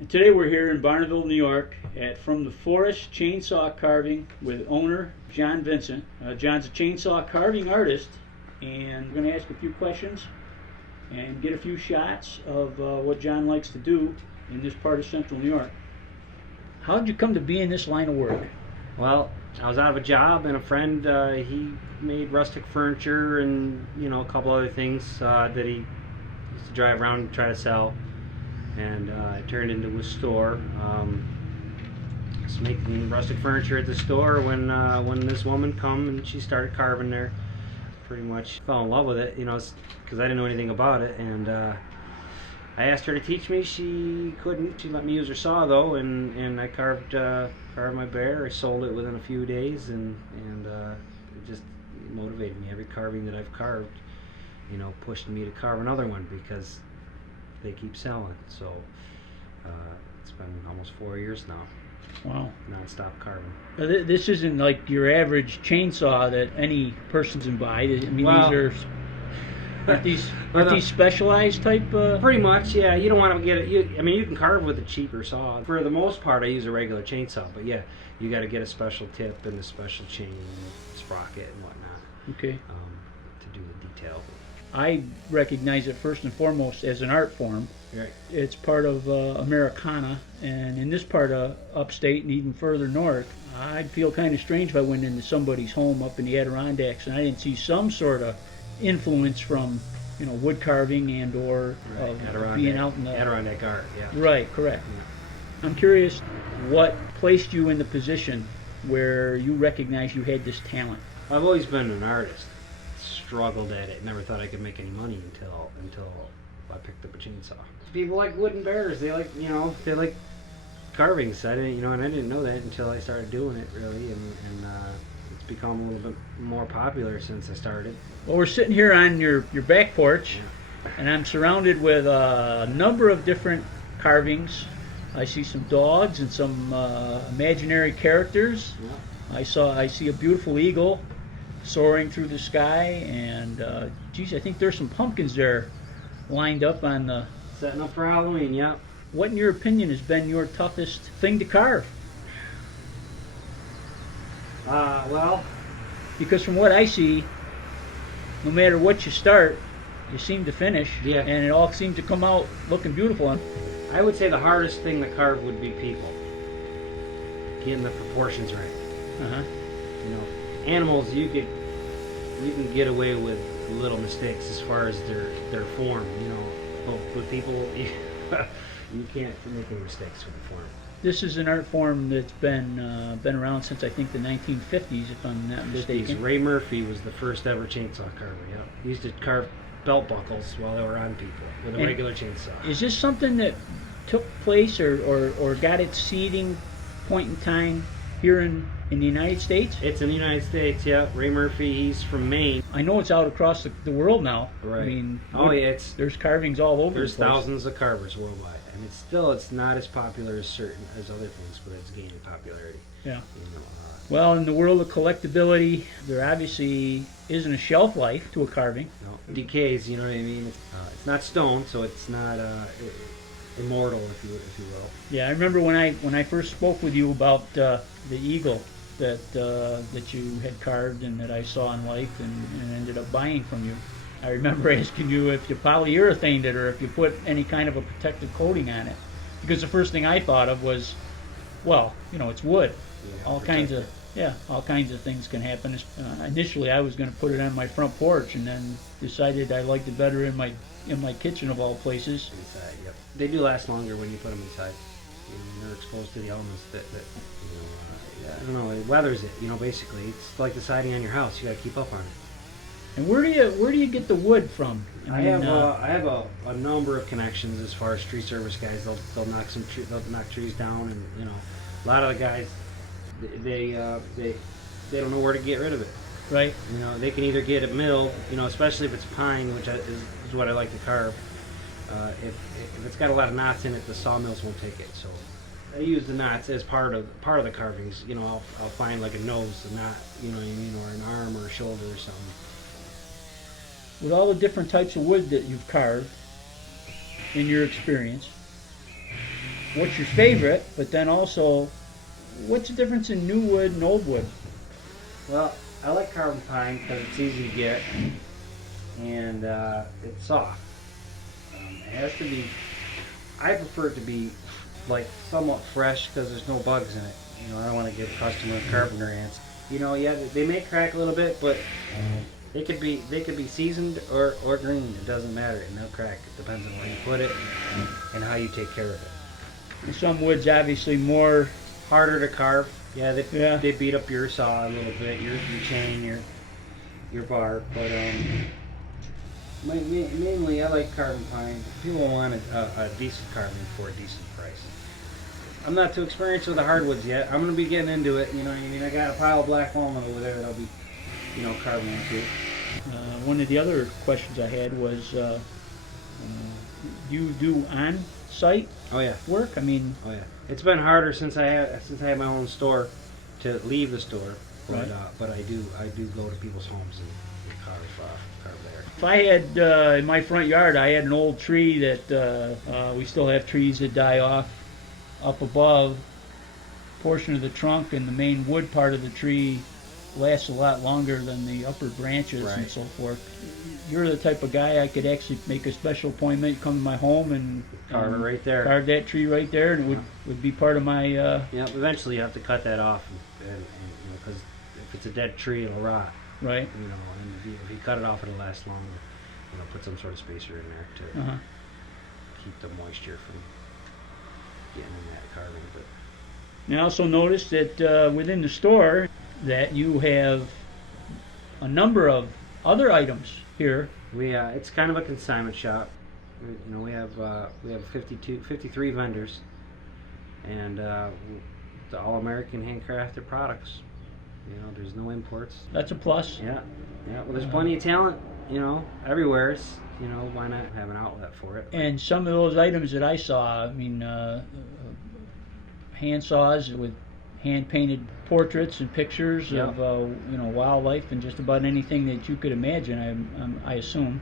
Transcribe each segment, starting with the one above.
And today we're here in Barneveld, New York at From the Forest Chainsaw Carving with owner Jon Vincent. Jon's a chainsaw carving artist, and we're going to ask a few questions and get a few shots of what Jon likes to do in this part of central New York. How did you come to be in this line of work? Well, I was out of a job, and a friend, he made rustic furniture and, a couple other things that he used to drive around and try to sell. And it turned into a store. Just making rustic furniture at the store when this woman come and she started carving there. Pretty much fell in love with it, because I didn't know anything about it. And I asked her to teach me. She couldn't. She let me use her saw though, and I carved my bear. I sold it within a few days, and it just motivated me. Every carving that I've carved, pushed me to carve another one because they keep selling. So it's been almost 4 years now. Wow. Non-stop carving. This isn't like your average chainsaw that any person can buy. I mean, aren't these specialized type? Pretty much, yeah. You don't want to get it. You can carve with a cheaper saw. For the most part, I use a regular chainsaw, but yeah, you got to get a special tip and a special chain, sprocket, and whatnot. Okay. To do the detail. I recognize it first and foremost as an art form. Right. It's part of Americana, and in this part of upstate and even further north, I'd feel kind of strange if I went into somebody's home up in the Adirondacks and I didn't see some sort of influence from, wood carving and or being out in the Adirondack art. Yeah. Right. Correct. Yeah. I'm curious what placed you in the position where you recognize you had this talent. I've always been an artist. Struggled at it. Never thought I could make any money until I picked up a chainsaw. People like wooden bears. They like carvings. I didn't and I didn't know that until I started doing it really, and it's become a little bit more popular since I started. Well, we're sitting here on your back porch, yeah. And I'm surrounded with a number of different carvings. I see some dogs and some imaginary characters. Yeah. I see a beautiful eagle soaring through the sky, and geez, I think there's some pumpkins there lined up on the... Setting up for Halloween, yeah. What, in your opinion, has been your toughest thing to carve? Well... Because from what I see, no matter what you start, you seem to finish, yeah. And it all seems to come out looking beautiful. I would say the hardest thing to carve would be people. Getting the proportions right. Uh-huh. Animals, you can get away with little mistakes as far as their form, But with people, you can't make any mistakes with the form. This is an art form that's been around since I think the 1950s, if I'm not mistaken. Ray Murphy was the first ever chainsaw carver. Yeah, he used to carve belt buckles while they were on people with a regular chainsaw. Is this something that took place or got its seeding point in time here in the United States? It's in the United States, yeah. Ray Murphy, he's from Maine. I know it's out across the world now. Right. I mean, there's carvings all over. There's thousands of carvers worldwide, and it's not as popular as other things, but it's gaining popularity. Yeah. Well, in the world of collectability, there obviously isn't a shelf life to a carving. No, it decays. You know what I mean? It's not stone, so it's not immortal, if you will. Yeah, I remember when I first spoke with you about the eagle that you had carved and that I saw in life and ended up buying from you. I remember asking you if you polyurethaned it or if you put any kind of a protective coating on it, because the first thing I thought of was, well, it's wood. Yeah, all kinds of things can happen. Initially, I was going to put it on my front porch, and then decided I liked it better in my kitchen of all places. Inside, yep. They do last longer when you put them inside. They're exposed to the elements that I don't know, it weathers it, basically. It's like the siding on your house. You got to keep up on it. And where do you get the wood from? I have a number of connections as far as tree service guys. They'll knock trees down, and a lot of the guys they don't know where to get rid of it. Right. They can either get it milled, especially if it's pine, which is what I like to carve. If it's got a lot of knots in it, the sawmills won't take it. So I use the knots as part of the carvings. I'll find like a nose, a knot, or an arm or a shoulder or something. With all the different types of wood that you've carved, in your experience, what's your favorite, but then also, what's the difference in new wood and old wood? Well, I like carbon pine because it's easy to get and it's soft. It has to be. I prefer it to be like somewhat fresh because there's no bugs in it. You know, I don't want to give a customer carpenter ants. You know, yeah, they may crack a little bit, but they could be seasoned or green. It doesn't matter, and they'll crack. It depends on where you put it and how you take care of it. And some wood's obviously more Harder to carve. Yeah, Yeah. they beat up your saw a little bit, your chain, your bar, but mainly I like carbon pine. People want a decent carbon for a decent price. I'm not too experienced with the hardwoods yet. I'm gonna be getting into it. You know what I mean? I got a pile of black walnut over there that I'll be, carving into. one of the other questions I had was, you do on-site Oh yeah. work? I mean, Oh yeah. It's been harder since I had my own store to leave the store, but Right. but I do go to people's homes and carve there. if I had, in my front yard, I had an old tree that, we still have trees that die off up above. Portion of the trunk and the main wood part of the tree lasts a lot longer than the upper branches and Right. so forth. You're the type of guy I could actually make a special appointment, come to my home and Carve it right there. carve that tree right there, and it would be part of my. Yeah, eventually you have to cut that off, and because if it's a dead tree, it'll rot. Right. And if you cut it off, it'll last longer. Put some sort of spacer in there to Uh-huh. keep the moisture from getting in that carving. But And I also noticed that within the store that you have a number of other items here. it's kind of a consignment shop. We have 53 vendors, and the all American handcrafted products. There's no imports. That's a plus. Yeah. Well, there's plenty of talent. Everywhere. Why not have an outlet for it? And some of those items that I saw, I mean, hand saws with hand painted portraits and pictures Yeah. of wildlife and just about anything that you could imagine. I assume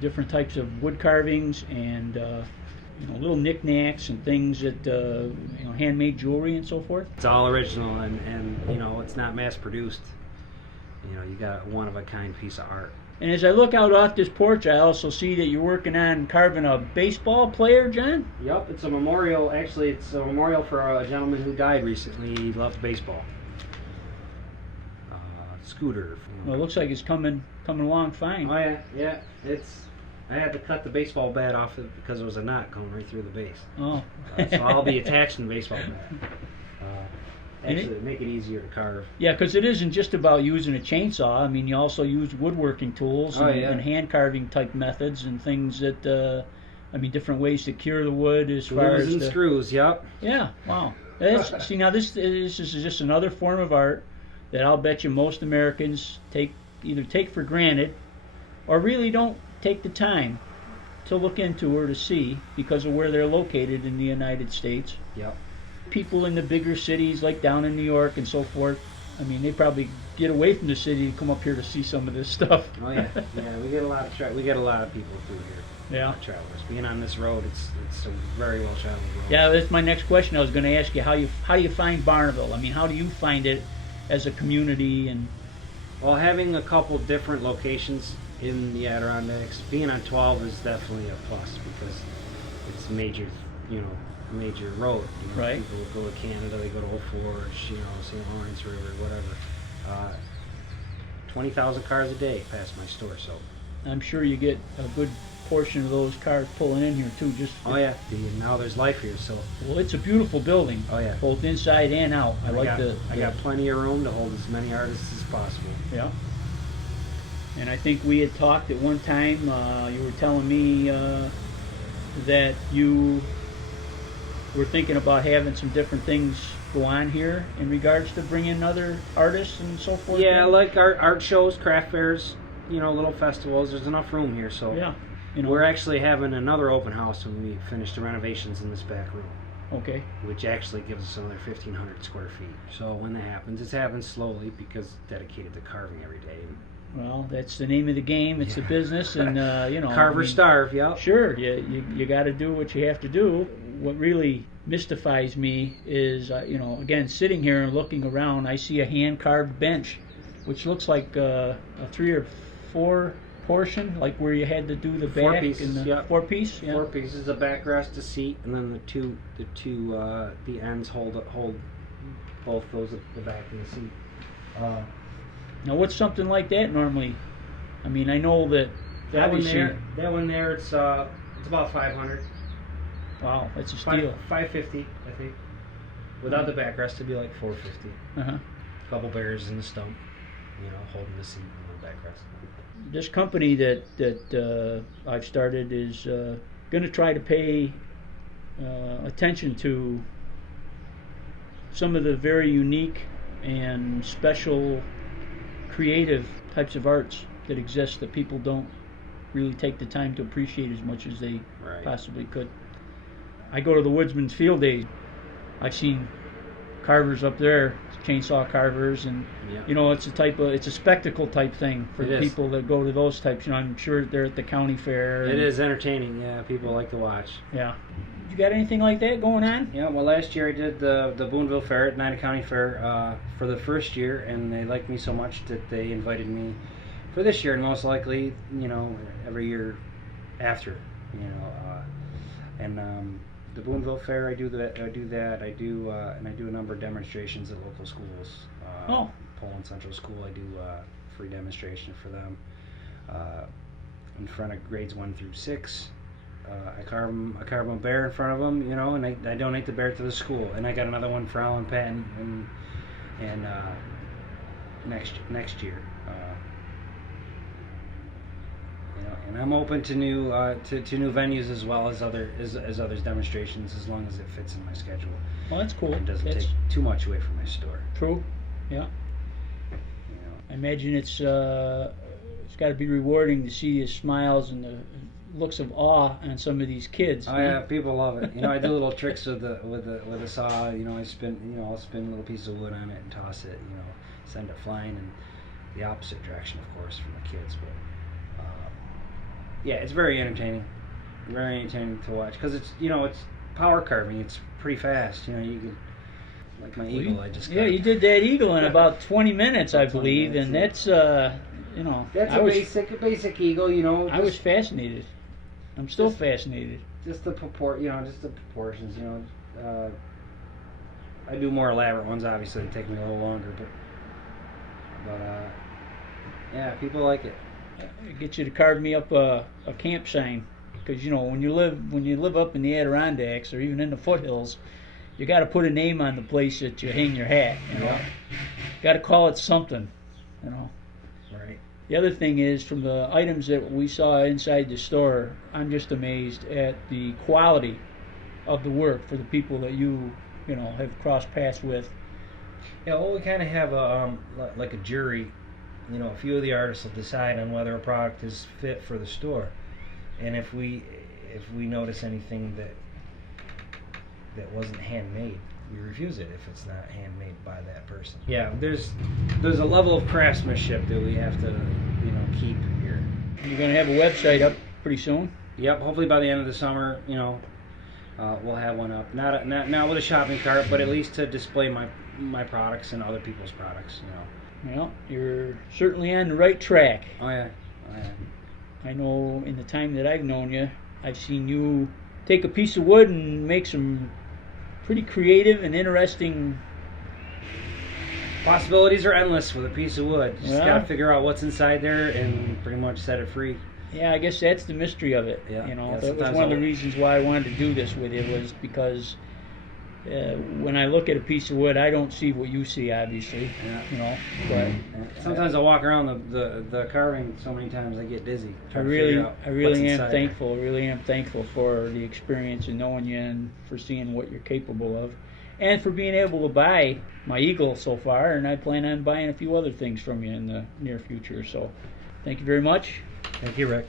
different types of wood carvings and little knickknacks and things that handmade jewelry and so forth. It's all original, and it's not mass produced. You got a one of a kind piece of art. And as I look out off this porch, I also see that you're working on carving a baseball player, John. Yep, it's a memorial. Actually, it's a memorial for a gentleman who died recently. He loved baseball. Scooter. Well, it looks like it's coming along fine. Oh yeah. I had to cut the baseball bat off it because there was a knot going right through the base. Oh. So I'll be attaching the baseball bat. And Actually, make it easier to carve. Yeah, because it isn't just about using a chainsaw. I mean, you also use woodworking tools and hand carving type methods and things that, different ways to cure the wood as far as and screws. Yep. Yeah, wow. See, now this is just another form of art that I'll bet you most Americans either take for granted or really don't take the time to look into or to see because of where they're located in the United States. Yep. People in the bigger cities like down in New York and so forth, I mean, they probably get away from the city to come up here to see some of this stuff. Oh yeah, we get a lot of people through here. Yeah. Travelers. Being on this road, it's a very well traveled road. Yeah, that's my next question. I was going to ask you how do you find Barneveld? I mean, how do you find it as a community? And Well, having a couple different locations in the Adirondacks, being on 12 is definitely a plus because it's major road. Right. People go to Canada, they go to Old Forge, St. Lawrence River, whatever. 20,000 cars a day pass my store, so. I'm sure you get a good portion of those cars pulling in here too. Oh yeah, now there's life here, so. Well, it's a beautiful building. Oh yeah. Both inside and out. I got plenty of room to hold as many artists as possible. Yeah. And I think we had talked at one time. You were telling me that you were thinking about having some different things go on here in regards to bringing other artists and so forth. Yeah, like art shows, craft fairs, little festivals. There's enough room here, so. Yeah. We're actually having another open house when we finish the renovations in this back room. Okay. Which actually gives us another 1,500 square feet. So when that happens, it happens slowly because it's dedicated to carving every day. Well, that's the name of the game. It's a business, and you know. Carver starve, yeah. Sure, you got to do what you have to do. What really mystifies me is, you know, again, sitting here and looking around, I see a hand-carved bench, which looks like a 3 or 4 portion, like where you had to do the back. 4 pieces, and the yeah. 4 piece, yeah. 4 pieces, a backrest, a seat, and then the ends hold both those at the back of the seat. Now, what's something like that normally? I mean, I know that That one obviously. there, it's about 500. Wow, that's a steal. 550, I think. Without the backrest, it'd be like 450. Uh-huh. A couple bears in the stump, you know, holding the seat and the backrest. This company that I've started is going to try to pay attention to some of the very unique and special creative types of arts that exist that people don't really take the time to appreciate as much as they possibly could. I go to the Woodsman's Field Days. I've seen carvers up there, chainsaw carvers, and you know, it's a spectacle type thing for the people that go to those types. You know, I'm sure they're at the county fair. It is entertaining, yeah. People like to watch. Yeah. You got anything like that going on? Yeah. Well, last year I did the Boonville Fair at Nida County Fair for the first year, and they liked me so much that they invited me for this year, and most likely, you know, every year after, you know, and. The Boonville Fair, I do that. And I do a number of demonstrations at local schools. Poland Central School, I do free demonstration for them. In front of grades 1 through 6, I carve a bear in front of them, you know, and I donate the bear to the school. And I got another one for Alan Patton and next year. And I'm open to new new venues as well as others demonstrations, as long as it fits in my schedule. Well, that's cool. It doesn't take too much away from my store. True. Yeah. You know. I imagine it's got to be rewarding to see the smiles and the looks of awe on some of these kids. Oh yeah, people love it. You know, I do little tricks with the saw. You know, I'll spin a little piece of wood on it and toss it. You know, send it flying in the opposite direction, of course, from the kids. But yeah, it's very entertaining to watch, because it's power carving. It's pretty fast. You know, you can, like my eagle. I just you did that eagle in about 20 minutes, I believe, and that's you know, that's a basic eagle. You know, I was fascinated. I'm still fascinated. Just the proportions. You know, I do more elaborate ones. Obviously, they take me a little longer, but yeah, people like it. Get you to carve me up a camp sign, because you know, when you live up in the Adirondacks or even in the foothills, you got to put a name on the place that you hang your hat. You know, got to call it something. You know. Right. The other thing is, from the items that we saw inside the store, I'm just amazed at the quality of the work for the people that you know have crossed paths with. Yeah, well, we kind of have like a jury. You know, a few of the artists will decide on whether a product is fit for the store, and if we notice anything that wasn't handmade, we refuse it if it's not handmade by that person. Yeah, there's a level of craftsmanship that we have to, you know, keep here. You're gonna have a website up pretty soon. Yep, hopefully by the end of the summer, you know, we'll have one up. Not with a shopping cart, but at least to display my products and other people's products. You know. Well, you're certainly on the right track. Oh yeah. I know in the time that I've known you, I've seen you take a piece of wood and make some pretty creative and interesting. Possibilities are endless with a piece of wood. You just gotta figure out what's inside there and pretty much set it free. Yeah, I guess that's the mystery of it. Yeah, you know, that was one of the reasons why I wanted to do this with you, was because when I look at a piece of wood, I don't see what you see, obviously. Yeah. You know, but sometimes I walk around the carving so many times I get dizzy. I really am thankful. Really am thankful for the experience and knowing you, and for seeing what you're capable of, and for being able to buy my eagle so far. And I plan on buying a few other things from you in the near future. So, thank you very much. Thank you, Rick.